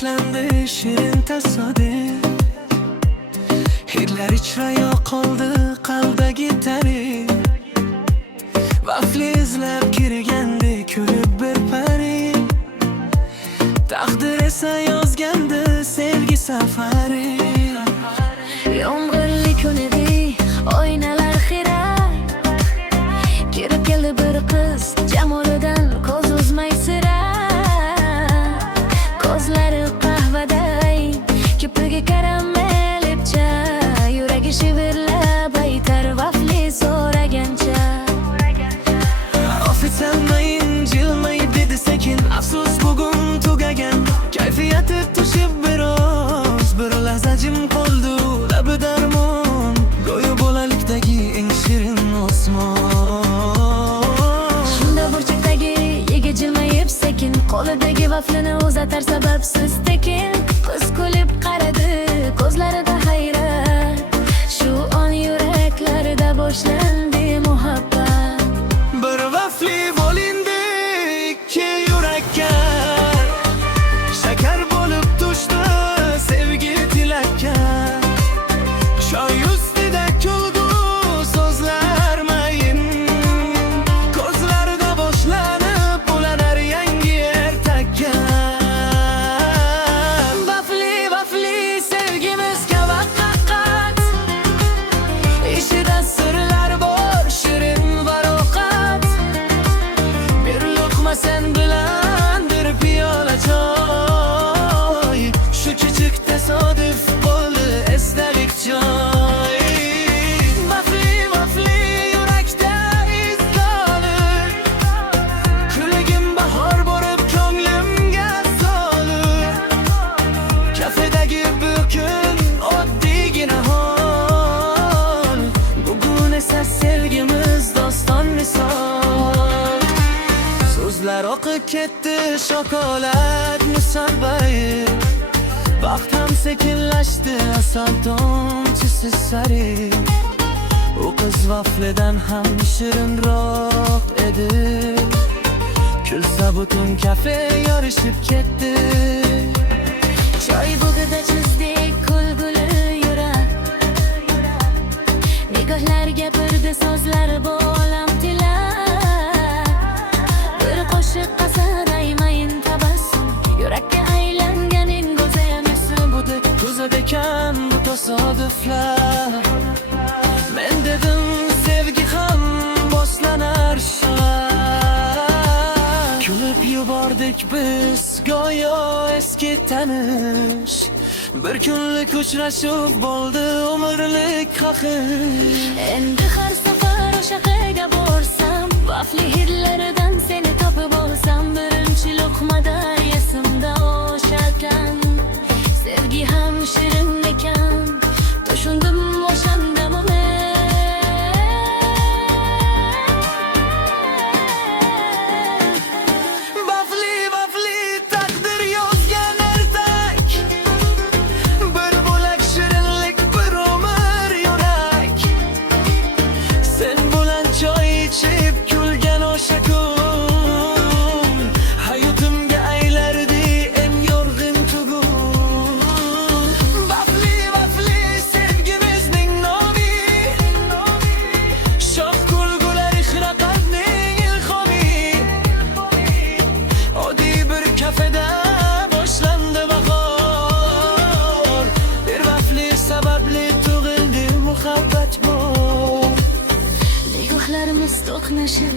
boshlandi shirin tasodif. Hidlar ichra yoqoldi qalbdagi tarif. Vafli izlab kirgandi kulib bir pari. Taqdir esa yozgandi sevgi safari. Yomg'irli kun edi, oynalar xira. Kirib keldi bir qiz, jamolidan ko'z uzmay sira. Ko'zlari qahvaday, kiprigi karamel ipcha. Yuragi shivirlab aytar vafli so'ragancha. Ofitselmayin jilmayib dedi sekin, afsus bugun tugagan. Kayfiyati tushib bir lahza jim qoldi, labi darmon. Go'yo bolalikdagi eng shirin osmon. Shunda burchakdagi yigit jilmayib sekin, qo'lidagi vaflini uzatar sababsiz tekin. Qiz kulib qaradi, ko'zlarida hayrat. Shu on yuraklarda boshlandi muhabbat. Bir vafli bo'lindi ikki yurakka. Shakar bo'lib tushdi sevgi tilakka. Choy ustida kulgu so'zlar mayin. Ko'zlarida boshlanib ulanar yangi ertakka. Vafli sevgimizga vaqt. Ishida sirlar bor, shirin varoqat. Bir luqma sen bilan bir piyola choy. Shu kichik tasodif bo'ldi esdalik joy. Vafli yurakda iz qolur. Kulgim bahor bo'lib ko'nglimga solur. Kafedagi bu kun oddiygina hol. Bugun esa sevgimiz doston misol. So'zlar oqib ketdi shokolad musabbayib. Vaqt ham sekinlashdi asal tomchisi sari. U qiz vaflidan ham shirinroq edi. Kulsa butun kafe yorishib ketdi. Choy bug'ida chizdik kulguli yurak. Nigohlar gapirdi so'zlar bo'lam tilak. Bir qo'shiq qasadaymayin tabassum. Yurakka aylanganing go'zal misli Kuzada ekan bu tasodiflar. Men dedim sevgi ham boshlanar shar. Kulib yubordik biz go'yo eski tanish. Bir kunlik uchrashuv bo'ldi umrlik qaxish. Endi har safar o'sha qayga borsam, vafli hidlaridan seni topib olsam, birinchi luqmada esimda o'sha tan. Sevgi ham shirin ekan, tushundim o'shandami men. Vafli taqdir yozgan ertak. Bir bo'lak shirinlik, bir umr yurak. Sen bilan choy ichib kulgan o'sha kun hayotimga aylardi eng yorg'in tugun. Vafli sevgimizning nomi. Shoh kulgular ixra qalbning ilhomi. Oddiy bir kafeda boshlandi bahor. Bir vafli sababli tug'ildi muhabbat bor. Nigohlarimiz to'qnashib,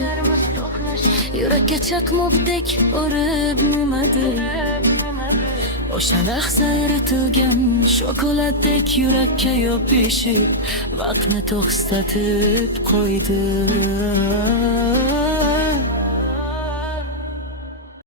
yurakka chaqmoqdek urib nimadi. O'sha lahza eritilgan shokoladdek yurakka yopishib, vaqtni to'xtatib qo'ydi.